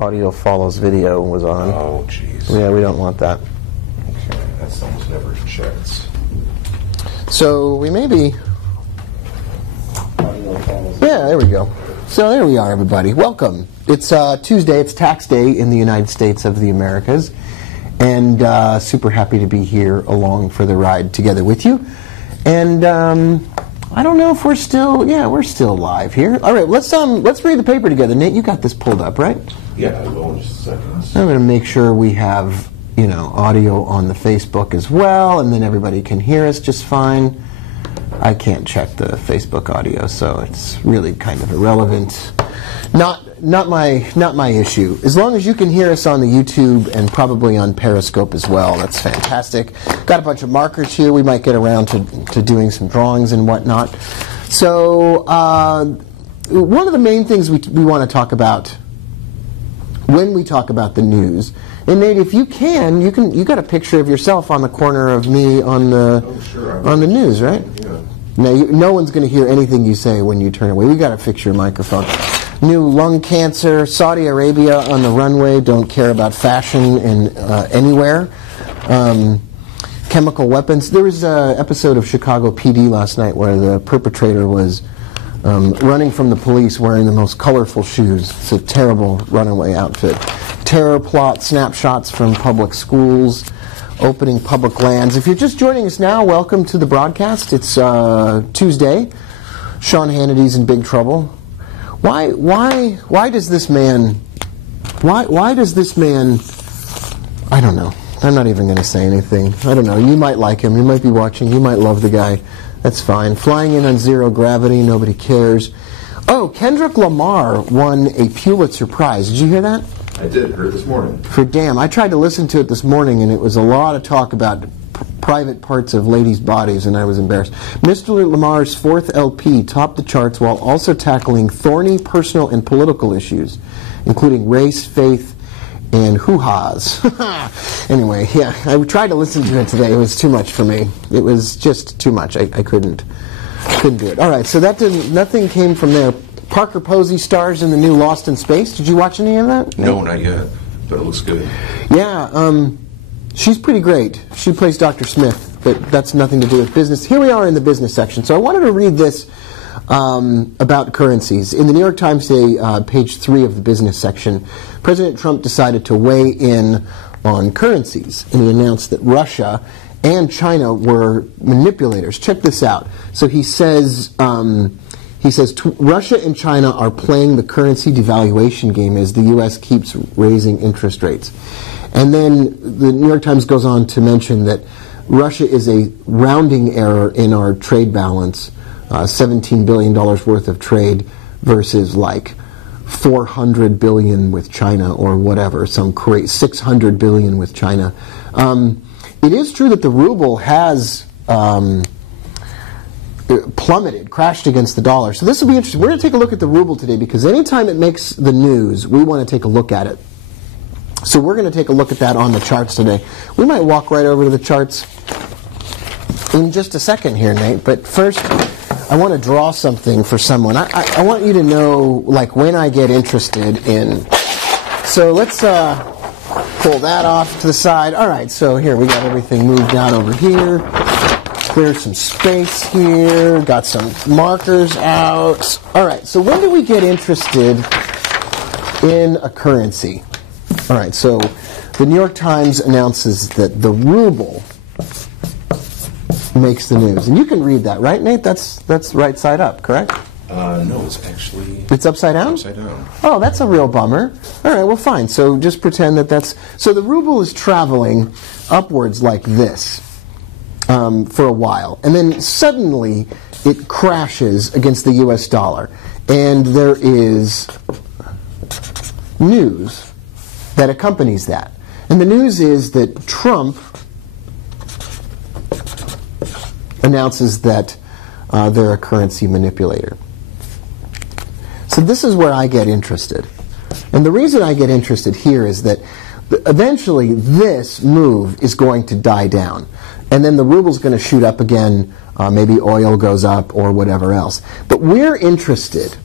audio follows video was on. Oh, jeez. Yeah, we don't want that. Okay, that's almost never checked. So we may be... Yeah, there we go. So there we are, everybody. Welcome. It's Tuesday. It's tax day in the United States of the Americas. And super happy to be here along for the ride together with you. And I don't know if we're still... Yeah, we're still live here. All right, let's read the paper together. Nate, you got this pulled up, right? Yeah, I will in just a second. I'm going to make sure we have, audio on the Facebook as well, and then everybody can hear us just fine. I can't check the Facebook audio, so it's really kind of irrelevant. Not my issue. As long as you can hear us on the YouTube and probably on Periscope as well, that's fantastic. Got a bunch of markers here. We might get around to doing some drawings and whatnot. So one of the main things we want to talk about when we talk about the news, and Nate, if you got a picture of yourself on the corner of me on the news, right? Yeah. Now, no one's going to hear anything you say when you turn away. We got to fix your microphone. New lung cancer, Saudi Arabia on the runway, don't care about fashion anywhere. Chemical weapons. There was an episode of Chicago PD last night where the perpetrator was running from the police wearing the most colorful shoes. It's a terrible runaway outfit. Terror plot, snapshots from public schools, opening public lands. If you're just joining us now, welcome to the broadcast. It's Tuesday. Sean Hannity's in big trouble. Why does this man I don't know. I'm not even going to say anything. I don't know. You might like him. You might be watching. You might love the guy. That's fine. Flying in on zero gravity. Nobody cares. Oh, Kendrick Lamar won a Pulitzer Prize. Did you hear that? I did. Heard it this morning. For damn. I tried to listen to it this morning, and it was a lot of talk about private parts of ladies' bodies, and I was embarrassed. Mr. Lamar's fourth LP topped the charts while also tackling thorny personal and political issues, including race, faith, and hoo-has. Anyway, yeah, I tried to listen to it today. It was too much for me. It was just too much. I couldn't do it. All right, so nothing came from there. Parker Posey stars in the new Lost in Space. Did you watch any of that? No, not yet, but it looks good. Yeah, she's pretty great. She plays Dr. Smith, but that's nothing to do with business. Here we are in the business section. So I wanted to read this about currencies. In the New York Times today, page 3 of the business section, President Trump decided to weigh in on currencies, and he announced that Russia and China were manipulators. Check this out. So he says, Russia and China are playing the currency devaluation game as the U.S. keeps raising interest rates. And then the New York Times goes on to mention that Russia is a rounding error in our trade balance, $17 billion worth of trade versus like $400 billion with China or whatever, some crazy $600 billion with China. It is true that the ruble has plummeted, crashed against the dollar. So this will be interesting. We're going to take a look at the ruble today because anytime it makes the news, we want to take a look at it. So we're going to take a look at that on the charts today. We might walk right over to the charts in just a second here, Nate. But first, I want to draw something for someone. I want you to know, like, when I get interested in. So let's pull that off to the side. All right, so here we got everything moved out over here. Clear some space here. Got some markers out. All right, so when do we get interested in a currency? All right, so the New York Times announces that the ruble makes the news. And you can read that, right, Nate? That's right side up, correct? No, it's actually... It's upside down? Upside down. Oh, that's a real bummer. All right, well, fine. So just pretend that's... So the ruble is traveling upwards like this for a while. And then suddenly it crashes against the U.S. dollar. And there is news that accompanies that. And the news is that Trump announces that they're a currency manipulator. So this is where I get interested. And the reason I get interested here is that eventually this move is going to die down. And then the ruble's going to shoot up again. Maybe oil goes up or whatever else. But we're interested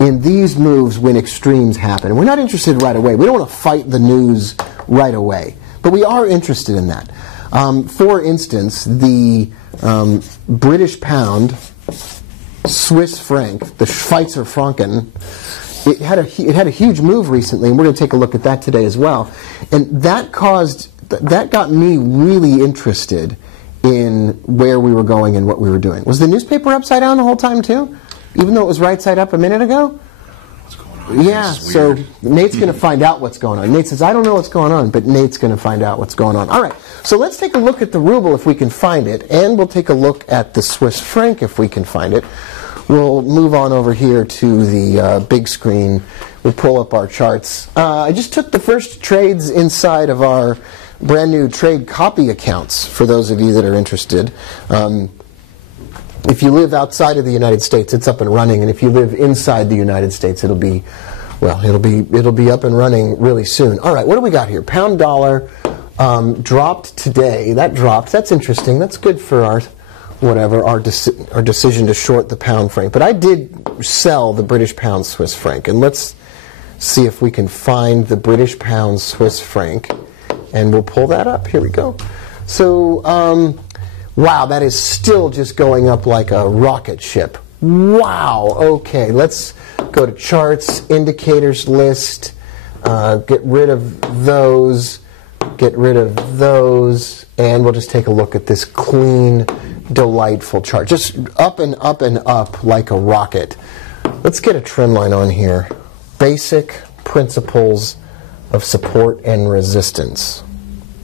in these moves when extremes happen. And we're not interested right away. We don't want to fight the news right away. But we are interested in that. For instance, the British pound, Swiss franc, the Schweizer Franken, it had a huge move recently, and we're going to take a look at that today as well. And that got me really interested in where we were going and what we were doing. Was the newspaper upside down the whole time too? Even though it was right side up a minute ago? What's going on? Yeah, so Nate's going to find out what's going on. Nate says, I don't know what's going on, but Nate's going to find out what's going on. All right, so let's take a look at the ruble if we can find it, and we'll take a look at the Swiss franc if we can find it. We'll move on over here to the big screen. We'll pull up our charts. I just took the first trades inside of our brand new trade copy accounts for those of you that are interested. If you live outside of the United States, it's up and running, and if you live inside the United States, it'll be up and running really soon. All right, what do we got here? Pound dollar dropped today. That dropped. That's interesting. That's good for our decision to short the pound franc. But I did sell the British pound Swiss franc, and let's see if we can find the British pound Swiss franc, and we'll pull that up. Here we go. So, wow, that is still just going up like a rocket ship. Wow. Okay, let's go to charts, indicators list, get rid of those, and we'll just take a look at this clean, delightful chart. Just up and up and up like a rocket. Let's get a trend line on here. Basic principles of support and resistance.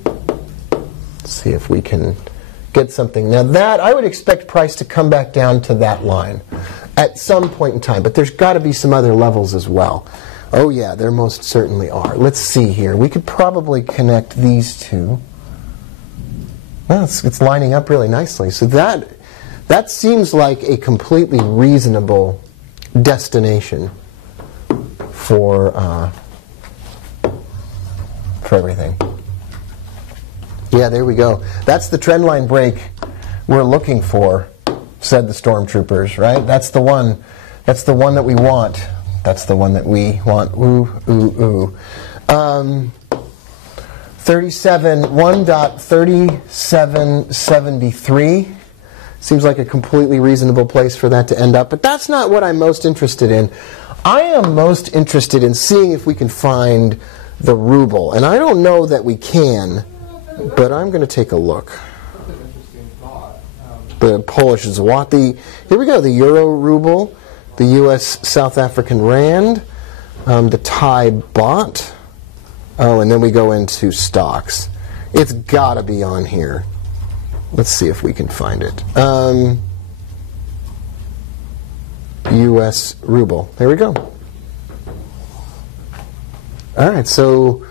Let's see if we can get something. Now that, I would expect price to come back down to that line at some point in time, but there's got to be some other levels as well. Oh yeah, there most certainly are. Let's see here. We could probably connect these two. Well, it's lining up really nicely. So that seems like a completely reasonable destination for everything. Yeah, there we go. That's the trend line break we're looking for, said the stormtroopers, right? That's the one. That's the one that we want. That's the one that we want. Ooh, ooh, ooh. 1.3773 seems like a completely reasonable place for that to end up, but that's not what I'm most interested in. I am most interested in seeing if we can find the ruble, and I don't know that we can, but I'm going to take a look. The Polish zloty. Here we go. The euro ruble, the U.S. South African rand, the Thai baht. Oh, and then we go into stocks. It's got to be on here. Let's see if we can find it. U.S. ruble. There we go. All right, so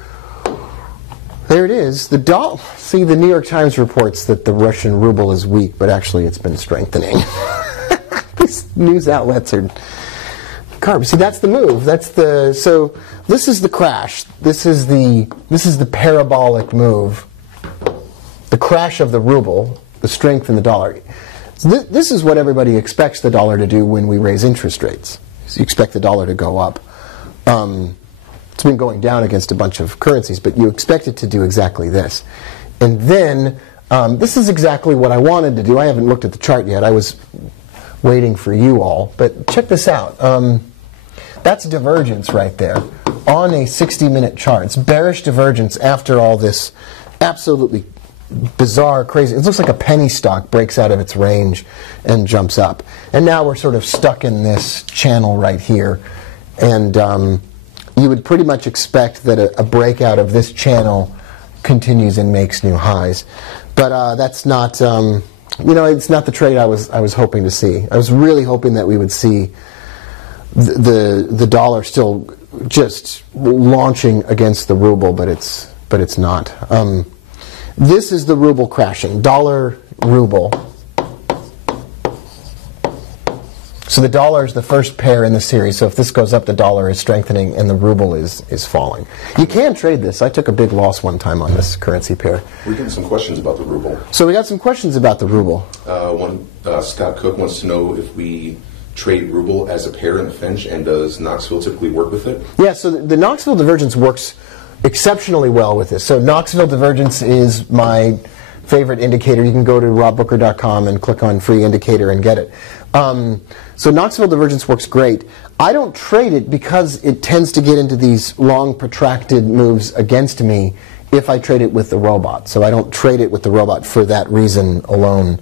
there it is. The dollar. See, the New York Times reports that the Russian ruble is weak, but actually it's been strengthening. These news outlets are garbage. See, that's the move. So this is the crash. This is the parabolic move. The crash of the ruble, the strength in the dollar. This is what everybody expects the dollar to do when we raise interest rates. So you expect the dollar to go up. It's been going down against a bunch of currencies, but you expect it to do exactly this. And then, this is exactly what I wanted to do. I haven't looked at the chart yet. I was waiting for you all. But check this out. That's divergence right there on a 60-minute chart. It's bearish divergence after all this absolutely bizarre, crazy. It looks like a penny stock breaks out of its range and jumps up. And now we're sort of stuck in this channel right here. And you would pretty much expect that a breakout of this channel continues and makes new highs. But that's not, it's not the trade I was hoping to see. I was really hoping that we would see the dollar still just launching against the ruble, but it's not. This is the ruble crashing. Dollar, ruble. So the dollar is the first pair in the series. So if this goes up, the dollar is strengthening and the ruble is falling. You can trade this. I took a big loss one time on this currency pair. We're getting some questions about the ruble. So we got some questions about the ruble. Scott Cook wants to know if we trade ruble as a pair in the Finch, and does Knoxville typically work with it? Yeah, so the Knoxville divergence works exceptionally well with this. So Knoxville divergence is my favorite indicator. You can go to robbooker.com and click on free indicator and get it. So Knoxville divergence works great. I don't trade it because it tends to get into these long protracted moves against me if I trade it with the robot. So I don't trade it with the robot for that reason alone.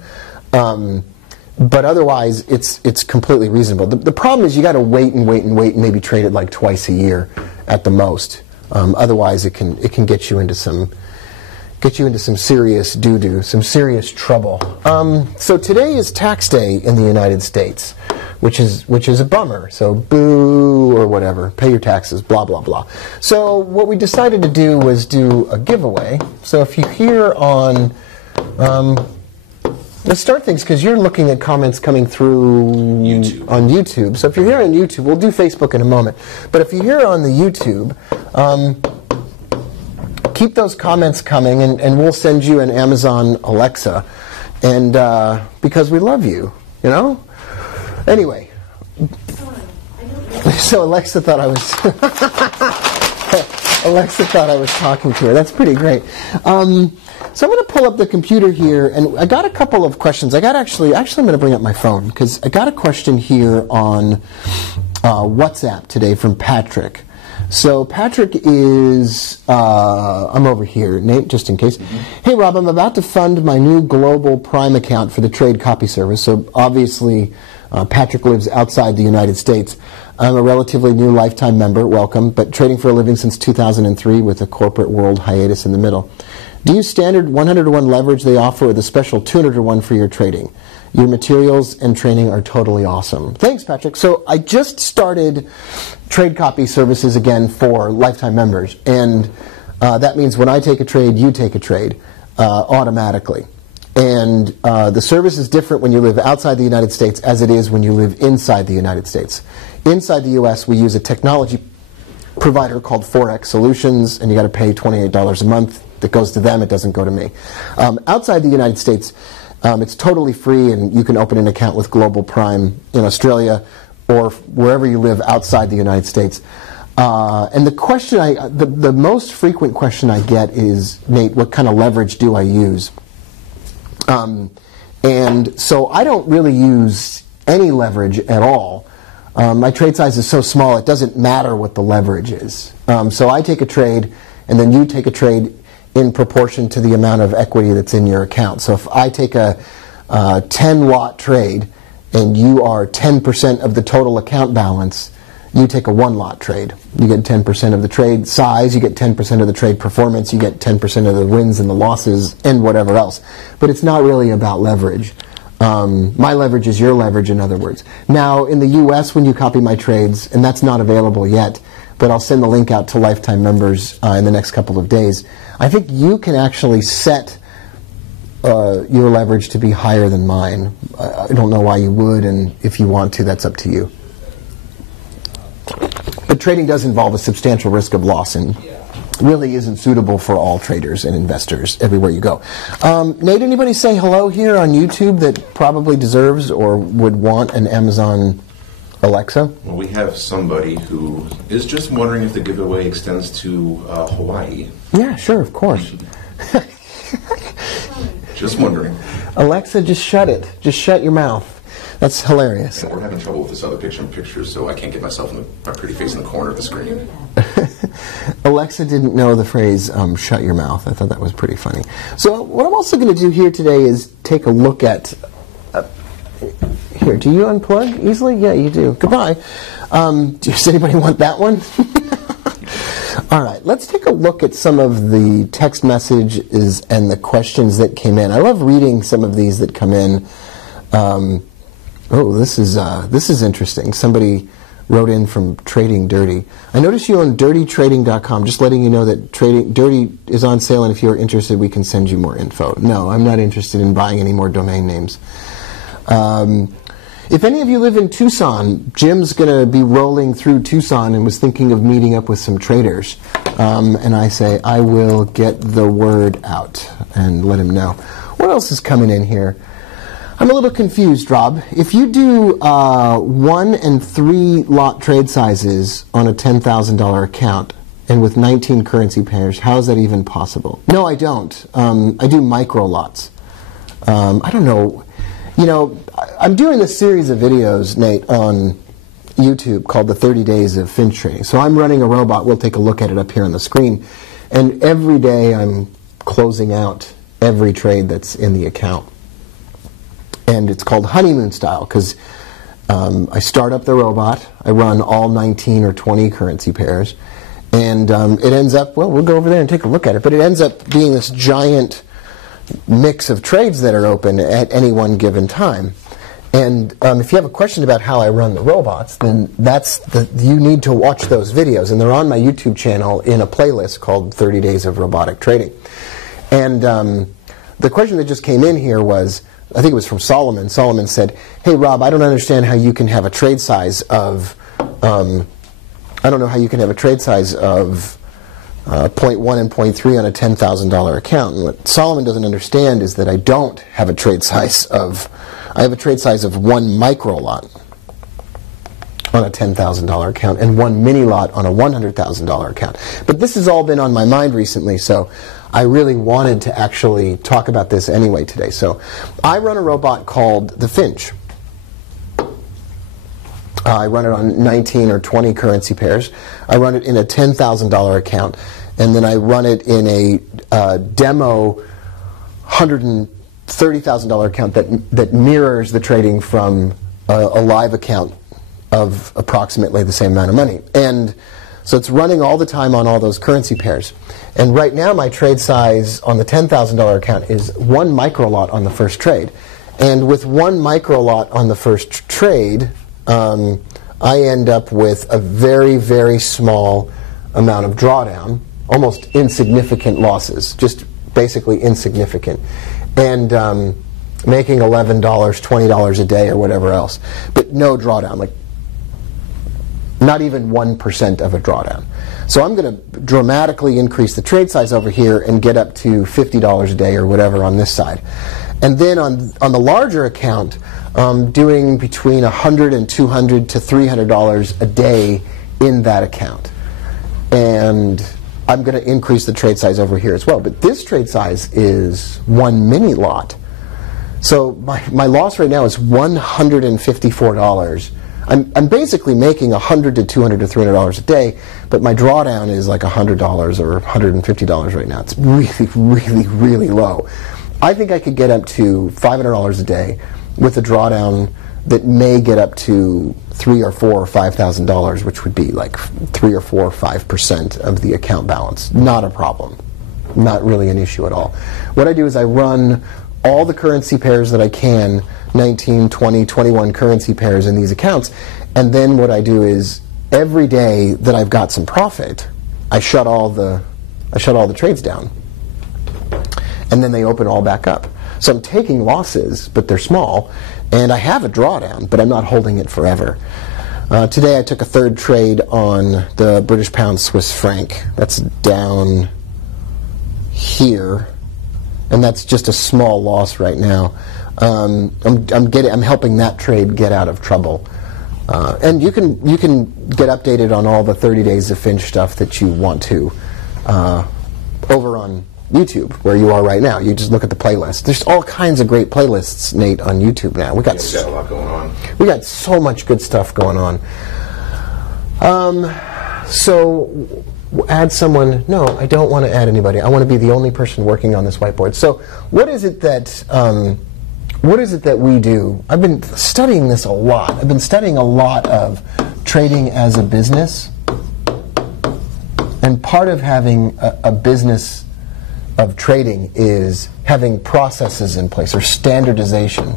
But otherwise, it's completely reasonable. The problem is you got to wait and maybe trade it like twice a year at the most. Otherwise, it can get you into some serious doo-doo, some serious trouble. So today is tax day in the United States, which is a bummer. So boo or whatever, pay your taxes, blah blah blah. So what we decided to do was do a giveaway. So if you hear on let's start things because you're looking at comments coming through on YouTube. So if you're here on YouTube, we'll do Facebook in a moment. But if you're here on the YouTube, keep those comments coming, and we'll send you an Amazon Alexa, and because we love you, you know. Anyway, so Alexa thought I was Alexa thought I was talking to her. That's pretty great. So I'm going to pull up the computer here, and I got a couple of questions. I got actually I'm going to bring up my phone because I got a question here on WhatsApp today from Patrick. So Patrick is, I'm over here, Nate, just in case. Hey Rob, I'm about to fund my new Global Prime account for the Trade Copy Service. So obviously Patrick lives outside the United States. I'm a relatively new lifetime member, welcome, but trading for a living since 2003 with a corporate world hiatus in the middle. Do you standard 100-to-1 leverage they offer or the special 200-to-1 for your trading? Your materials and training are totally awesome. Thanks, Patrick. So I just started trade copy services again for lifetime members, and that means when I take a trade, you take a trade automatically. And the service is different when you live outside the United States as it is when you live inside the United States. Inside the U.S., we use a technology provider called Forex Solutions, and you got to pay $28 a month. That goes to them, it doesn't go to me. Outside the United States, it's totally free, and you can open an account with Global Prime in Australia or wherever you live outside the United States. And the question the most frequent question I get is, Nate, what kind of leverage do I use? And so I don't really use any leverage at all. My trade size is so small, it doesn't matter what the leverage is. So I take a trade, and then you take a trade in proportion to the amount of equity that's in your account. So if I take a 10-lot trade and you are 10% of the total account balance, you take a 1-lot trade. You get 10% of the trade size, you get 10% of the trade performance, you get 10% of the wins and the losses, and whatever else. But it's not really about leverage. My leverage is your leverage, in other words. Now, in the U.S., when you copy my trades, and that's not available yet, but I'll send the link out to lifetime members in the next couple of days, I think you can actually set your leverage to be higher than mine. I don't know why you would, and if you want to, that's up to you. But trading does involve a substantial risk of loss and really isn't suitable for all traders and investors everywhere you go. Nate, anybody say hello here on YouTube that probably deserves or would want an Amazon Alexa? Well, we have somebody who is just wondering if the giveaway extends to Hawaii. Yeah, sure, of course. Just wondering. Alexa, just shut it. Just shut your mouth. That's hilarious. Yeah, we're having trouble with this other picture, so I can't get myself in my pretty face in the corner of the screen. Alexa didn't know the phrase, shut your mouth. I thought that was pretty funny. So what I'm also going to do here today is take a look at... here, do you unplug easily? Yeah, you do. Goodbye. Does anybody want that one? All right, let's take a look at some of the text messages and the questions that came in. I love reading some of these that come in. This is interesting. Somebody wrote in from Trading Dirty. I noticed you own dirtytrading.com. Just letting you know that Dirty is on sale, and if you're interested, we can send you more info. No, I'm not interested in buying any more domain names. If any of you live in Tucson, Jim's going to be rolling through Tucson and was thinking of meeting up with some traders. And I say, I will get the word out and let him know. What else is coming in here? I'm a little confused, Rob. If you do 1 and 3 lot trade sizes on a $10,000 account and with 19 currency pairs, how is that even possible? No, I don't. I do micro lots. I don't know. You know, I'm doing a series of videos, Nate, on YouTube called the 30 Days of Finch Trading. So I'm running a robot. We'll take a look at it up here on the screen. And every day I'm closing out every trade that's in the account. And it's called honeymoon style because I start up the robot, I run all 19 or 20 currency pairs, and it ends up, well, we'll go over there and take a look at it, but it ends up being this giant mix of trades that are open at any one given time. And if you have a question about how I run the robots, then you need to watch those videos, and they're on my YouTube channel in a playlist called 30 Days of Robotic Trading. And the question that just came in here was, I think it was from Solomon. Solomon said, hey, Rob, I don't understand how you can have a trade size of, I don't know how you can have a trade size of 0.1 and 0.3 on a $10,000 account. And what Solomon doesn't understand is that I don't have a trade size of, I have a trade size of 1 micro lot on a $10,000 account and 1 mini lot on a $100,000 account. But this has all been on my mind recently, so I really wanted to actually talk about this anyway today. So I run a robot called the Finch. I run it on 19 or 20 currency pairs. I run it in a $10,000 account, and then I run it in a demo $130,000 account that mirrors the trading from a live account of approximately the same amount of money. And so it's running all the time on all those currency pairs. And right now my trade size on the $10,000 account is 1 micro lot on the first trade. And with 1 micro lot on the first trade, I end up with a very, very small amount of drawdown, almost insignificant losses, just basically insignificant. And making $11, $20 a day or whatever else. But no drawdown, like not even 1% of a drawdown. So I'm going to dramatically increase the trade size over here and get up to $50 a day or whatever on this side. And then on the larger account, doing between $100 and $200 to $300 a day in that account. And I'm going to increase the trade size over here as well. But this trade size is 1 mini lot. So my loss right now is $154. I'm basically making $100 to $200 to $300 a day, but my drawdown is like $100 or $150 right now. It's really, really, really low. I think I could get up to $500 a day with a drawdown that may get up to $3,000 or $4,000 or $5,000, which would be like 3 or 4 or 5% of the account balance. Not a problem. Not really an issue at all. What I do is I run all the currency pairs that I can, 19, 20, 21 currency pairs in these accounts, and then what I do is every day that I've got some profit, I shut all the trades down, and then they open all back up. So I'm taking losses, but they're small, and I have a drawdown, but I'm not holding it forever. Today I took a third trade on the British pound Swiss franc. That's down here, and that's just a small loss right now. I'm helping that trade get out of trouble. And you can get updated on all the 30 Days of Finch stuff that you want to over on YouTube, where you are right now. You just look at the playlist. There's all kinds of great playlists, Nate, on YouTube now. We got a lot going on. We got so much good stuff going on. So add someone. No, I don't want to add anybody. I want to be the only person working on this whiteboard. So what is it that we do? I've been studying this a lot. I've been studying a lot of trading as a business. And part of having a business of trading is having processes in place, or standardization.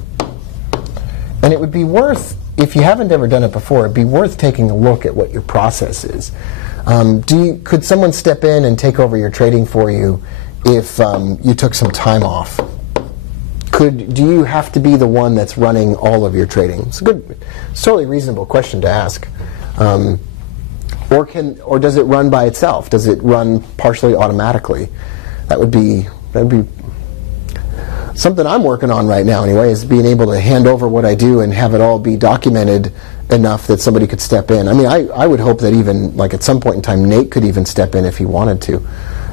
And it would be worth, if you haven't ever done it before, it'd be worth taking a look at what your process is. Could someone step in and take over your trading for you if you took some time off? Do you have to be the one that's running all of your trading? It's it's a totally reasonable question to ask. Or does it run by itself? Does it run partially automatically? That'd be. something I'm working on right now anyway, is being able to hand over what I do and have it all be documented enough that somebody could step in. I mean, I would hope that even, like, at some point in time, Nate could even step in if he wanted to.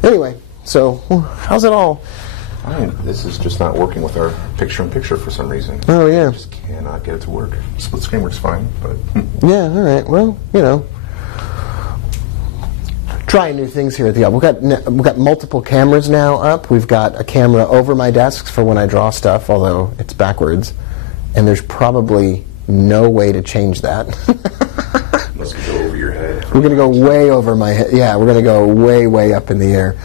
Anyway, so how's it all? This is just not working with our picture-in-picture for some reason. Oh, yeah. I just cannot get it to work. Split screen works fine, but... Yeah, all right. Well, you know, trying new things here at the office. We've got multiple cameras now up. We've got a camera over my desks for when I draw stuff, although it's backwards. And there's probably no way to change that. Unless you go over your head. We're going to go way over my head. Yeah, we're going to go way, way up in the air.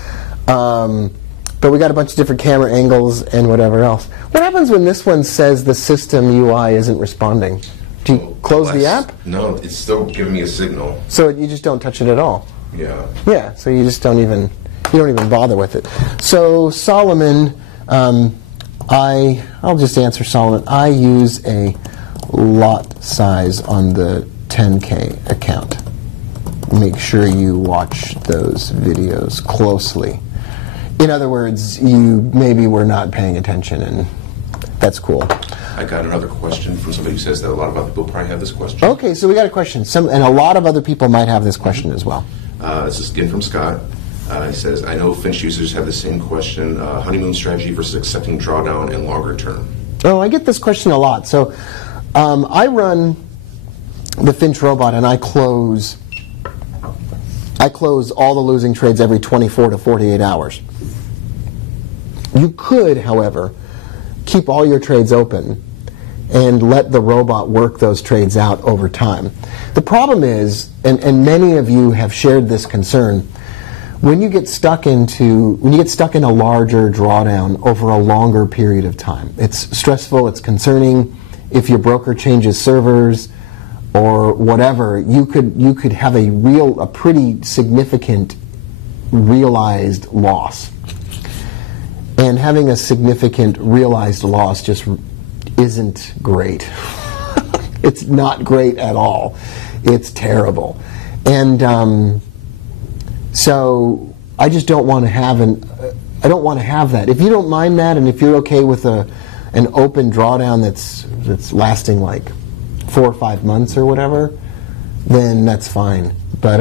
But we got a bunch of different camera angles and whatever else. What happens when this one says the system UI isn't responding? Do you close the app? No, it's still giving me a signal. So you just don't touch it at all? Yeah. Yeah, so you just don't even bother with it. So Solomon, I'll just answer Solomon. I use a lot size on the 10K account. Make sure you watch those videos closely. In other words, you maybe were not paying attention, and that's cool. I got another question from somebody who says that a lot of other people probably have this question. Okay, so we got a question. And a lot of other people might have this question as well. This is again from Scott. He says, I know Finch users have the same question, honeymoon strategy versus accepting drawdown and longer term. Oh, I get this question a lot. So I run the Finch robot, and I close all the losing trades every 24 to 48 hours. You could, however, keep all your trades open and let the robot work those trades out over time. The problem is, and many of you have shared this concern, when you get stuck in a larger drawdown over a longer period of time, it's stressful, it's concerning. If your broker changes servers or whatever, you could have a pretty significant realized loss. And having a significant realized loss just isn't great. It's not great at all. It's terrible. And so I just don't want to have that. If you don't mind that, and if you're okay with an open drawdown that's lasting like 4 or 5 months or whatever, then that's fine. But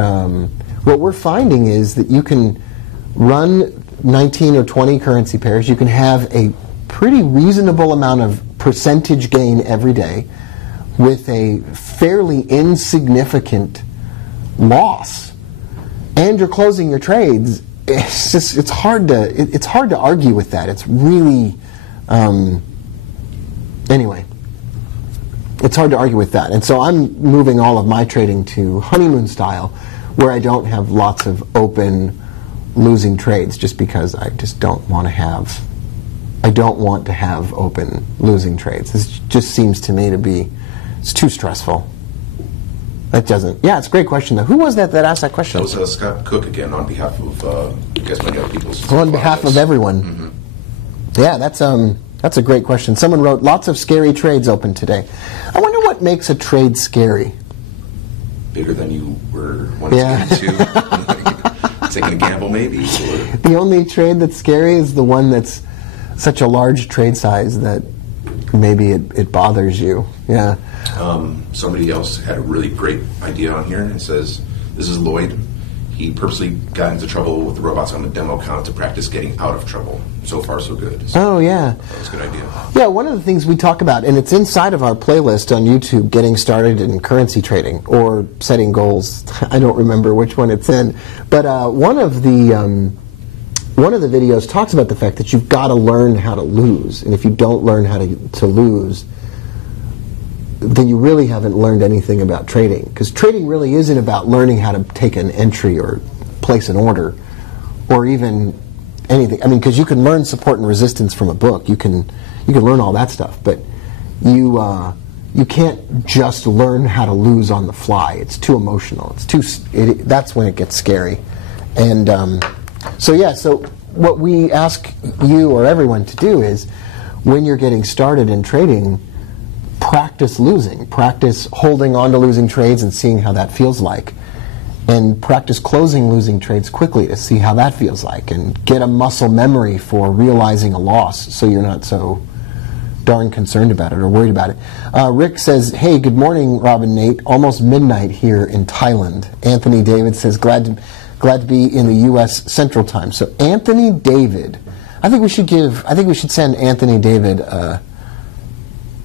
what we're finding is that you can run 19 or 20 currency pairs. You can have a pretty reasonable amount of percentage gain every day with a fairly insignificant loss, and you're closing your trades. It's hard to argue with that. It's really anyway. It's hard to argue with that. And so I'm moving all of my trading to honeymoon style, where I don't have lots of open losing trades, just because I just don't want to have open losing trades. This just seems to me to be, it's too stressful. That doesn't, yeah, it's a great question though. Who was that asked that question? That was Scott Cook again, on behalf of, I guess many other people. On behalf of everyone. Mm-hmm. Yeah, that's a great question. Someone wrote, lots of scary trades open today. I wonder what makes a trade scary. Bigger than you were wanting to get into. Taking a gamble, maybe. Or... The only trade that's scary is the one that's such a large trade size that maybe it bothers you. Yeah. Somebody else had a really great idea on here. It says, this is Lloyd. He purposely got into trouble with the robots on the demo account to practice getting out of trouble. So far, so good. So oh, yeah. That was a good idea. Yeah, one of the things we talk about, and it's inside of our playlist on YouTube, getting started in currency trading or setting goals. I don't remember which one it's in. But one of the videos talks about the fact that you've got to learn how to lose. And if you don't learn how to lose, then you really haven't learned anything about trading. Because trading really isn't about learning how to take an entry or place an order or even anything. I mean, because you can learn support and resistance from a book. You can learn all that stuff. But you can't just learn how to lose on the fly. It's too emotional. That's when it gets scary. And so what we ask you or everyone to do is, when you're getting started in trading, practice losing. Practice holding on to losing trades and seeing how that feels like. and practice closing losing trades quickly to see how that feels like, and get a muscle memory for realizing a loss so you're not so darn concerned about it or worried about it. Rick says, hey, good morning, Rob and Nate. Almost midnight here in Thailand. Anthony David says, glad to be in the U.S. Central Time. So Anthony David, I think we should send Anthony David,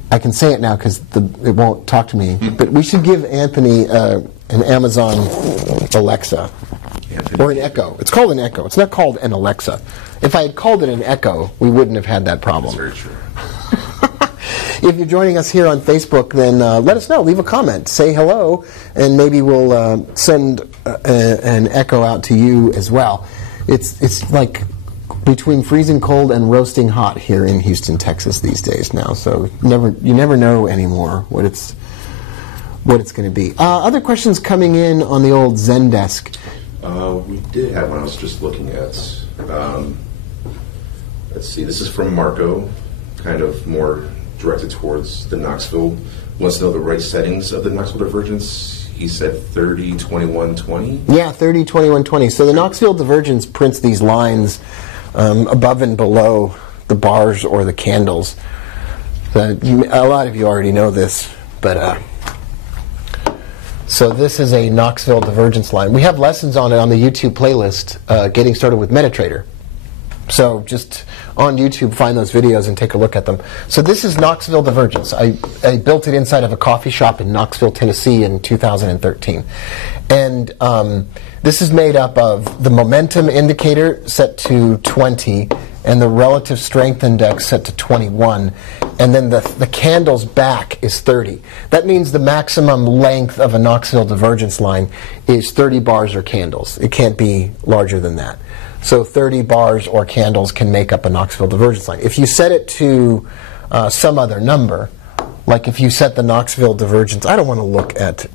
I can say it now because it won't talk to me, but we should give Anthony an Amazon Alexa. Or an Echo. It's called an Echo. It's not called an Alexa. If I had called it an Echo, we wouldn't have had that problem. That's very true. If you're joining us here on Facebook, then let us know. Leave a comment. Say hello, and maybe we'll send an Echo out to you as well. It's like between freezing cold and roasting hot here in Houston, Texas these days now. So you never know anymore what it's going to be. Other questions coming in on the old Zendesk. We did have one I was just looking at. Let's see. This is from Marco, kind of more directed towards the Knoxville. Wants to know the right settings of the Knoxville divergence. He said 30, 21, 20. Yeah, 30, 21, 20. So the Knoxville divergence prints these lines above and below the bars or the candles. A lot of you already know this, but so this is a Knoxville divergence line. We have lessons on it on the YouTube playlist, Getting Started with MetaTrader. So just on YouTube, find those videos and take a look at them. So this is Knoxville divergence. I built it inside of a coffee shop in Knoxville, Tennessee in 2013. And this is made up of the momentum indicator set to 20 and the relative strength index set to 21. And then the candle's back is 30. That means the maximum length of a Knoxville divergence line is 30 bars or candles. It can't be larger than that. So 30 bars or candles can make up a Knoxville divergence line. If you set it to some other number, like if you set the Knoxville divergence, I don't want to look at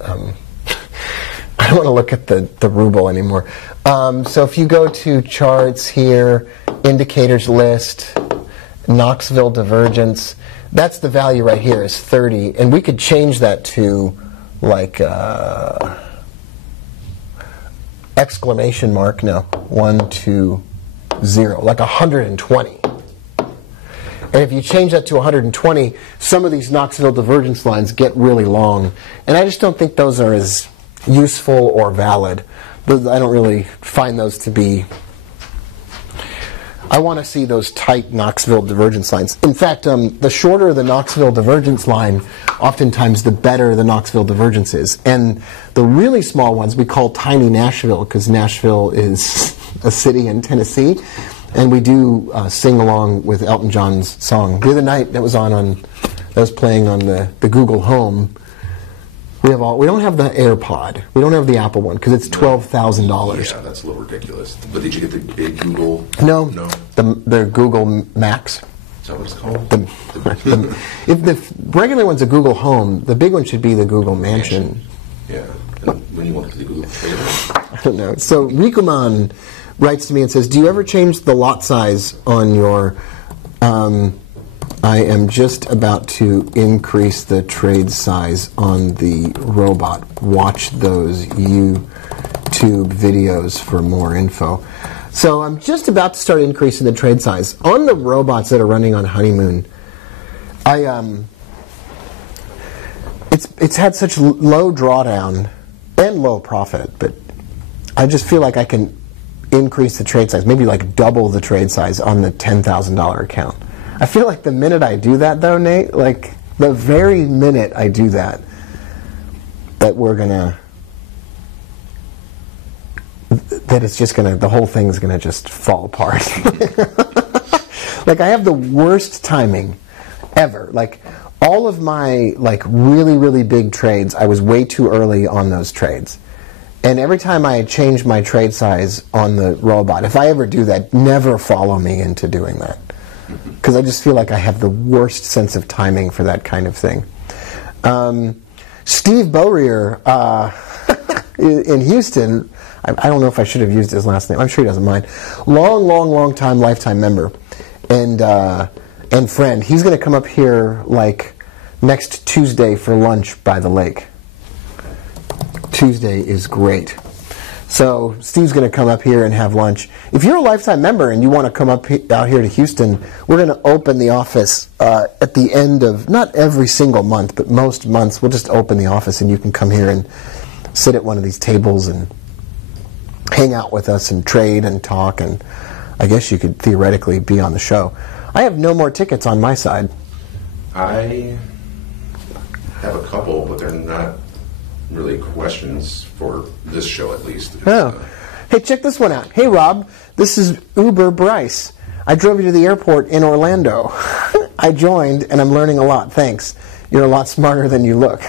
the ruble anymore. So if you go to charts here, indicators list, Knoxville divergence, that's the value right here is 30, and we could change that to like exclamation mark, no, 1, 2, 0, like 120. And if you change that to 120, some of these Knoxville divergence lines get really long, and I just don't think those are as useful or valid. I don't really find those to be. I want to see those tight Knoxville divergence lines. In fact, the shorter the Knoxville divergence line, oftentimes the better the Knoxville divergence is. And the really small ones we call tiny Nashville, because Nashville is a city in Tennessee, and we do sing along with Elton John's song. The other night that was playing on the Google Home. We don't have the AirPod. We don't have the Apple one because it's $12,000. Yeah, that's a little ridiculous. But did you get the big Google? No. The Google Max. Is that what it's called? If the regular one's a Google Home, the big one should be the Google Mansion. Yeah. And when you want to the Google Trailer? I don't know. So Rikuman writes to me and says, "Do you ever change the lot size on your?" I am just about to increase the trade size on the robot. Watch those YouTube videos for more info. So I'm just about to start increasing the trade size. On the robots that are running on Honeymoon, it's had such low drawdown and low profit, but I just feel like I can increase the trade size, maybe like double the trade size on the $10,000 account. I feel like the minute I do that, though, Nate, like the very minute I do that, that it's just the whole thing's gonna just fall apart. Like I have the worst timing ever. Like all of my really, really big trades, I was way too early on those trades. And every time I change my trade size on the robot, if I ever do that, never follow me into doing that. Because I just feel like I have the worst sense of timing for that kind of thing. Steve Bowrier in Houston, I don't know if I should have used his last name. I'm sure he doesn't mind. Long time lifetime member and friend. He's going to come up here like next Tuesday for lunch by the lake. Tuesday is great. So Steve's going to come up here and have lunch. If you're a lifetime member and you want to come out here to Houston, we're going to open the office at the end of, not every single month, but most months. We'll just open the office and you can come here and sit at one of these tables and hang out with us and trade and talk, and I guess you could theoretically be on the show. I have no more tickets on my side. I have a couple, but they're not really questions for this show, at least. Oh. Hey, check this one out. Hey, Rob, this is Uber Bryce. I drove you to the airport in Orlando. I joined, and I'm learning a lot. Thanks. You're a lot smarter than you look.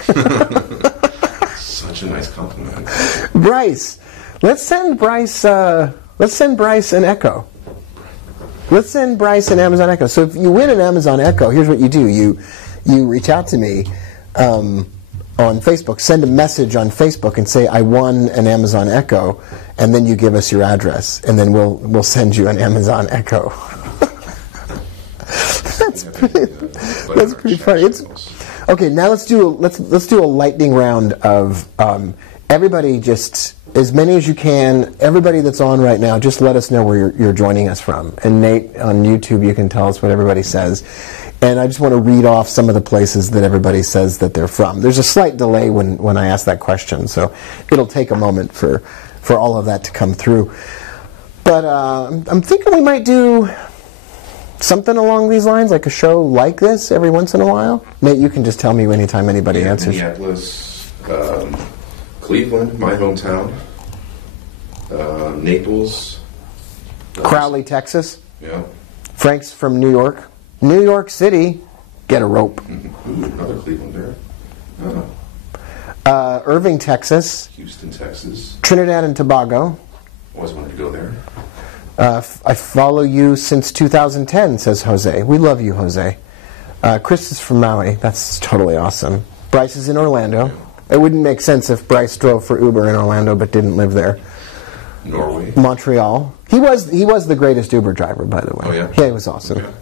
Such a nice compliment. Bryce, let's send Bryce an Echo. Let's send Bryce an Amazon Echo. So if you win an Amazon Echo, here's what you do. You reach out to me on Facebook, send a message on Facebook and say, I won an Amazon Echo, and then you give us your address, and then we'll send you an Amazon Echo. That's pretty funny. Okay, now let's do a lightning round of everybody, just as many as you can. Everybody that's on right now, just let us know where you're joining us from. And Nate, on YouTube, you can tell us what everybody says. And I just want to read off some of the places that everybody says that they're from. There's a slight delay when I ask that question, so it'll take a moment for all of that to come through. But I'm thinking we might do something along these lines, like a show like this every once in a while. Nate, you can just tell me anytime anybody answers. Minneapolis, Cleveland, my hometown, Naples. Crowley, Texas. Yeah. Frank's from New York. New York City, get a rope. Ooh, another Clevelander. Oh. Irving, Texas. Houston, Texas. Trinidad and Tobago. Always wanted to go there. I follow you since 2010, says Jose. We love you, Jose. Chris is from Maui. That's totally awesome. Bryce is in Orlando. Yeah. It wouldn't make sense if Bryce drove for Uber in Orlando but didn't live there. Norway. Montreal. He was the greatest Uber driver, by the way. Oh, yeah? Yeah, he was awesome. Yeah.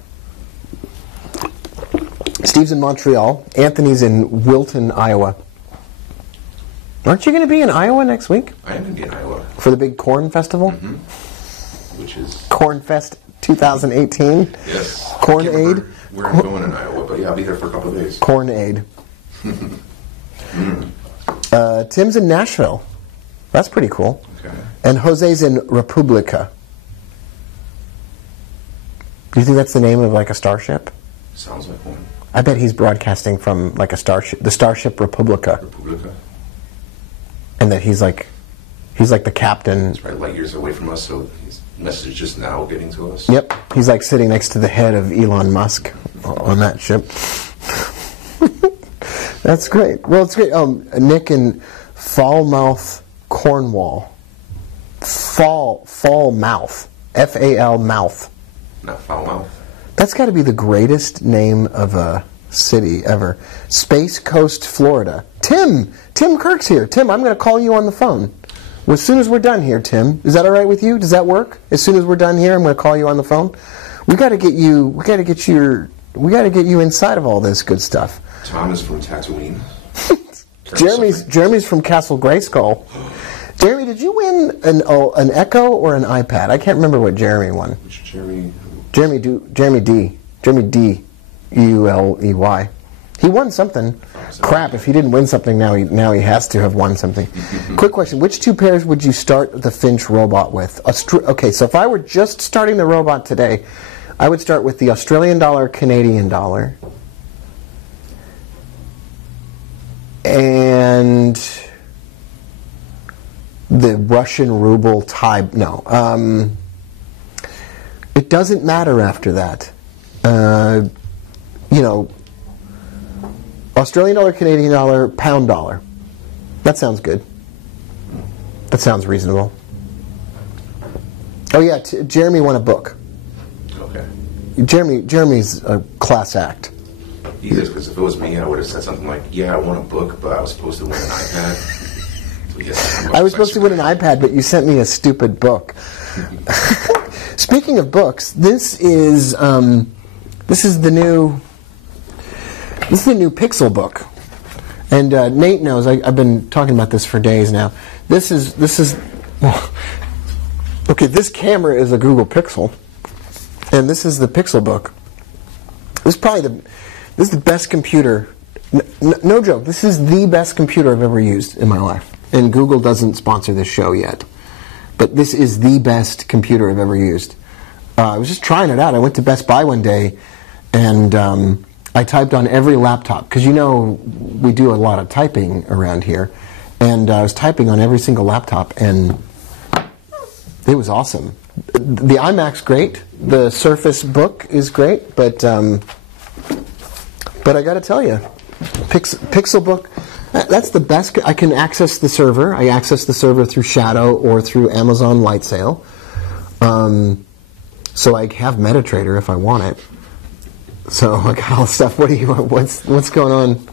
Steve's in Montreal. Anthony's in Wilton, Iowa. Aren't you going to be in Iowa next week? I am going to be in Iowa. For the big corn festival? Mm-hmm. Which is... Corn Fest 2018? Yes. Corn Aid? Where I'm going in Iowa, but yeah, I'll be there for a couple of days. Corn Aid. Tim's in Nashville. That's pretty cool. Okay. And Jose's in Republica. Do you think that's the name of like a starship? Sounds like one. I bet he's broadcasting from like a starship, the starship Republica. Republica. And that he's like the captain. He's probably light years away from us, so his message is just now getting to us. Yep. He's like sitting next to the head of Elon Musk on that ship. That's great. Well, it's great. Nick in Falmouth, Cornwall. Falmouth. F-A-L mouth. Not Falmouth. That's got to be the greatest name of a city ever. Space Coast, Florida. Tim Kirk's here. Tim, I'm going to call you on the phone. Well, as soon as we're done here, Tim, is that all right with you? Does that work? As soon as we're done here, I'm going to call you on the phone. We got to get you inside of all this good stuff. Tom is from Tatooine. Jeremy's from Castle Grayskull. Jeremy, did you win an Echo or an iPad? I can't remember what Jeremy won. Which Jeremy? Jeremy D. Euley. He won something. Crap! If he didn't win something, now he has to have won something. Quick question: which two pairs would you start the Finch robot with? Okay, so if I were just starting the robot today, I would start with the Australian dollar, Canadian dollar, and the Russian ruble it doesn't matter after that. Australian dollar, Canadian dollar, pound dollar. That sounds good. That sounds reasonable. Oh yeah, Jeremy won a book. Okay. Jeremy's a class act. He is, because if it was me, I would have said something like, yeah, I won a book, but I was supposed to win an iPad. So yes, I was supposed to win an iPad, but you sent me a stupid book. Speaking of books, this is the new Pixel book, and Nate knows. I've been talking about this for days now. This is Okay, this camera is a Google Pixel, and this is the Pixelbook. This is the best computer. No joke. This is the best computer I've ever used in my life. And Google doesn't sponsor this show yet, but this is the best computer I've ever used. I was just trying it out. I went to Best Buy one day, and I typed on every laptop because we do a lot of typing around here, and I was typing on every single laptop, and it was awesome. The iMac's great. The Surface Book is great, but I got to tell you, Pixelbook, that's the best. I can access the server. I access the server through Shadow or through Amazon Lightsail. So I have MetaTrader if I want it. So I got all the stuff. What's going on?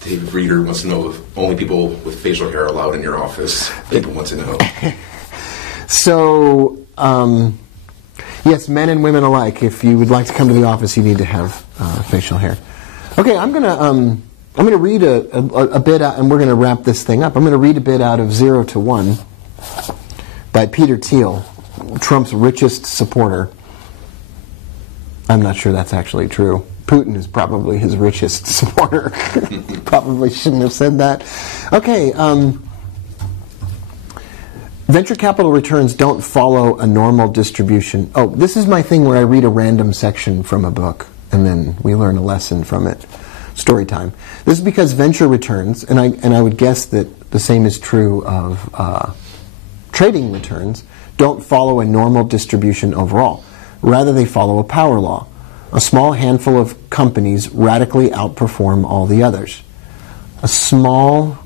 David Reader wants to know if only people with facial hair are allowed in your office. People want to know. So, yes, men and women alike. If you would like to come to the office, you need to have facial hair. Okay, I'm gonna read a bit out, and we're gonna wrap this thing up. I'm gonna read a bit out of 0 to 1 by Peter Thiel, Trump's richest supporter. I'm not sure that's actually true. Putin is probably his richest supporter. Probably shouldn't have said that. Okay. Venture capital returns don't follow a normal distribution. Oh, this is my thing where I read a random section from a book, and then we learn a lesson from it. Story time. This is because venture returns, and I would guess that the same is true of trading returns, don't follow a normal distribution overall. Rather, they follow a power law. A small handful of companies radically outperform all the others. A small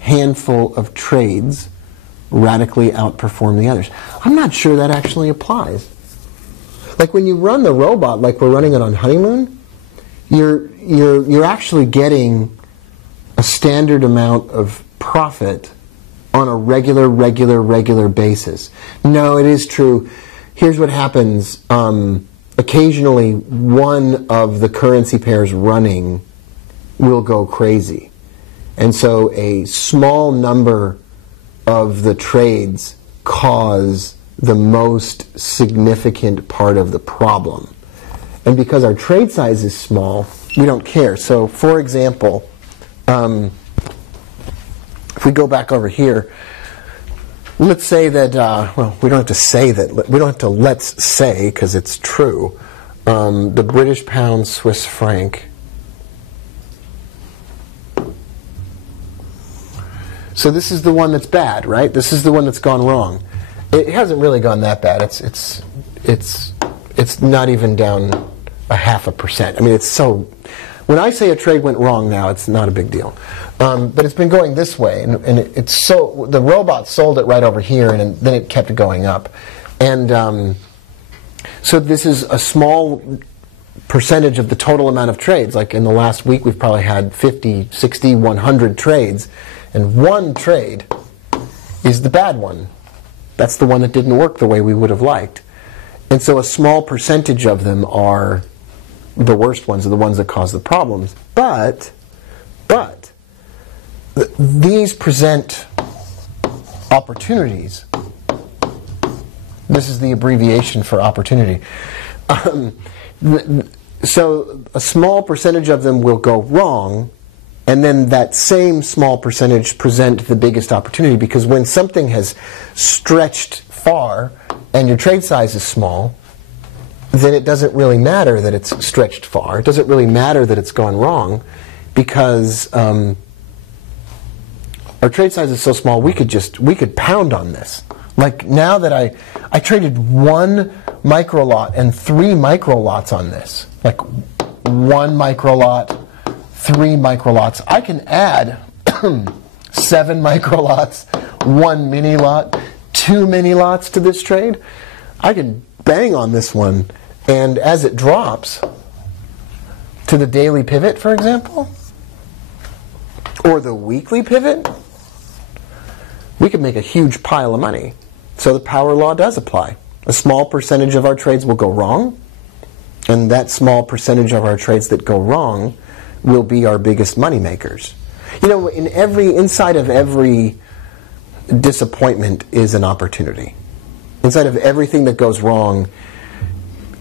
handful of trades radically outperform the others. I'm not sure that actually applies. Like when you run the robot, like we're running it on Honeymoon, you're actually getting a standard amount of profit on a regular basis. No, it is true. Here's what happens. Occasionally, one of the currency pairs running will go crazy. And so a small number of the trades cause the most significant part of the problem. And because our trade size is small, we don't care. So, for example, if we go back over here, let's say that, well, we don't have to say that, we don't have to let's say, because it's true, the British pound, Swiss franc. So this is the one that's bad, right? This is the one that's gone wrong. It hasn't really gone that bad. It's not even down 0.5%. I mean, it's so. When I say a trade went wrong now, it's not a big deal. But it's been going this way, and it's so. The robot sold it right over here, and then it kept going up, and so this is a small percentage of the total amount of trades. Like in the last week, we've probably had 50, 60, 100 trades. And one trade is the bad one. That's the one that didn't work the way we would have liked. And so a small percentage of them are the worst ones, are the ones that cause the problems. But these present opportunities. This is the abbreviation for opportunity. So a small percentage of them will go wrong, and then that same small percentage present the biggest opportunity, because when something has stretched far and your trade size is small, then it doesn't really matter that it's stretched far. It doesn't really matter that it's gone wrong, because our trade size is so small we could pound on this. Like now that I traded 1 micro lot and 3 micro lots on this. Like 1 micro lot, 3 micro lots. I can add 7 micro lots, 1 mini lot, 2 mini lots to this trade. I can bang on this one, and as it drops to the daily pivot, for example, or the weekly pivot, we could make a huge pile of money. So the power law does apply. A small percentage of our trades will go wrong, and that small percentage of our trades that go wrong will be our biggest money makers. You know, inside of every disappointment is an opportunity. Inside of everything that goes wrong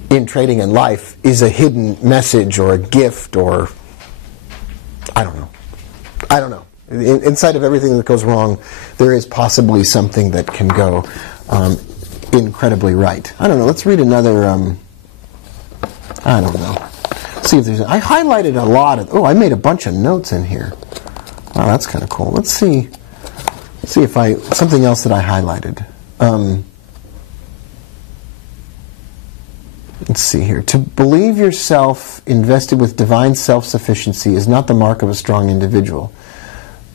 in trading and life is a hidden message or a gift, or I don't know. Inside of everything that goes wrong, there is possibly something that can go incredibly right. I don't know. Let's read another. I don't know. See if there's. I highlighted a lot of. Oh, I made a bunch of notes in here. Wow, that's kind of cool. Let's see. Let's see if something else that I highlighted. Let's see here. To believe yourself invested with divine self-sufficiency is not the mark of a strong individual,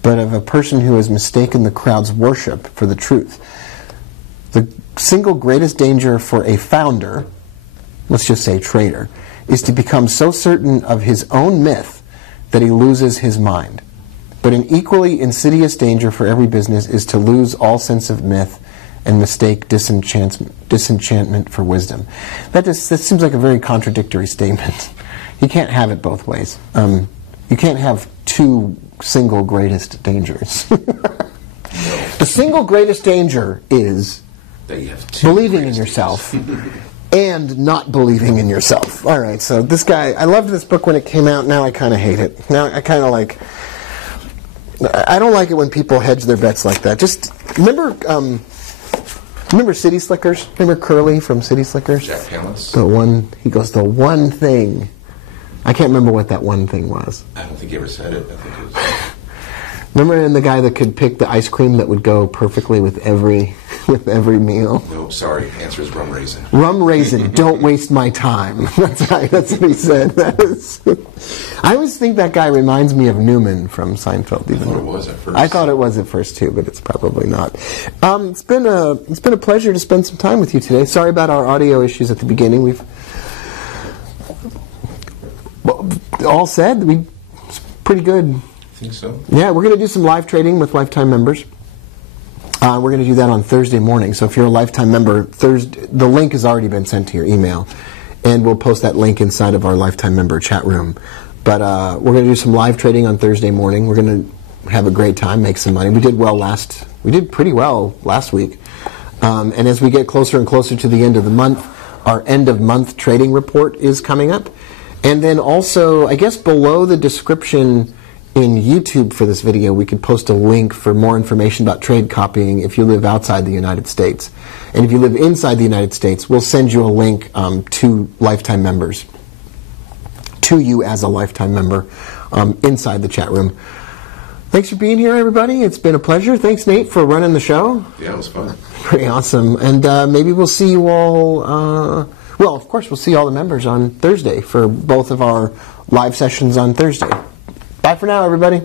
but of a person who has mistaken the crowd's worship for the truth. The single greatest danger for a founder, let's just say trader, is to become so certain of his own myth that he loses his mind. But an equally insidious danger for every business is to lose all sense of myth and mistake disenchantment for wisdom. That seems like a very contradictory statement. You can't have it both ways. You can't have two single greatest dangers. The single greatest danger is that you have believing in yourself and not believing in yourself. All right, so this guy, I loved this book when it came out. Now I kind of hate it. Now I kind of like, I don't like it when people hedge their bets like that. Just remember City Slickers? Remember Curly from City Slickers? Jack Palance? He goes, the one thing. I can't remember what that one thing was. I don't think he ever said it. I think it was... Remember the guy that could pick the ice cream that would go perfectly with every meal? No, sorry. Answer is rum raisin. Rum raisin. Don't waste my time. That's right. That's what he said. I always think that guy reminds me of Newman from Seinfeld. I thought it was at first. I thought it was at first too, but it's probably not. It's been a pleasure to spend some time with you today. Sorry about our audio issues at the beginning. We've all said it's pretty good. I think so. Yeah, we're going to do some live trading with lifetime members. We're going to do that on Thursday morning. So if you're a lifetime member, the link has already been sent to your email, and we'll post that link inside of our lifetime member chat room. But we're going to do some live trading on Thursday morning. We're going to have a great time, make some money. We did pretty well last week. And as we get closer and closer to the end of the month, our end of month trading report is coming up. And then also, I guess below the description in YouTube for this video, we could post a link for more information about trade copying if you live outside the United States. And if you live inside the United States, we'll send you a link to lifetime members, to you as a lifetime member inside the chat room. Thanks for being here, everybody. It's been a pleasure. Thanks, Nate, for running the show. Yeah, it was fun. Pretty awesome. And maybe we'll see you all... well, of course, we'll see all the members on Thursday for both of our live sessions on Thursday. Bye for now, everybody.